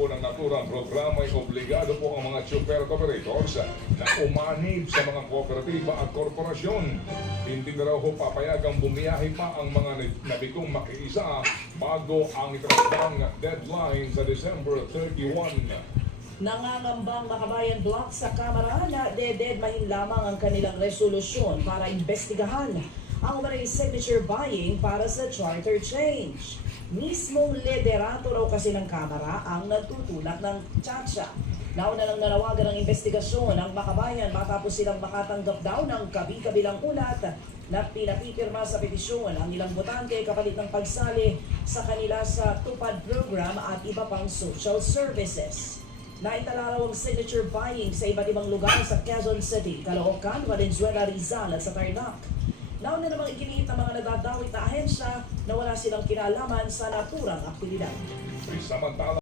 po ng naturang programa ay obligado po ang mga super operators na umanib sa mga kooperatiba at korporasyon. Hindi na raw ho papayagang bumiyahe pa ang mga nabigong makiisa bago ang itinakdang deadline sa December 31. Nangangambang Makabayan Block sa Kamara na dededmahin lamang ang kanilang resolusyon para imbestigahan ang umanay signature buying para sa charter change. Mismong liderato raw kasi ng Kamara ang nagtutulak ng tsatsya. Nauna lang nanawagan ng investigasyon ang Makabayan matapos silang makatanggap daw ng kabi-kabilang ulat na pinapipirma sa petisyon ang ilang botante kapalit ng pagsali sa kanila sa TUPAD program at iba pang social services. Naitala raw ang signature buying sa iba't ibang lugar sa Quezon City, Caloocan, Valenzuela, Rizal at sa Tarlac. Nauna namang iginiit ng mga nadadawit na ahensya na wala silang kinalaman sa naturang aktibidad. Samantala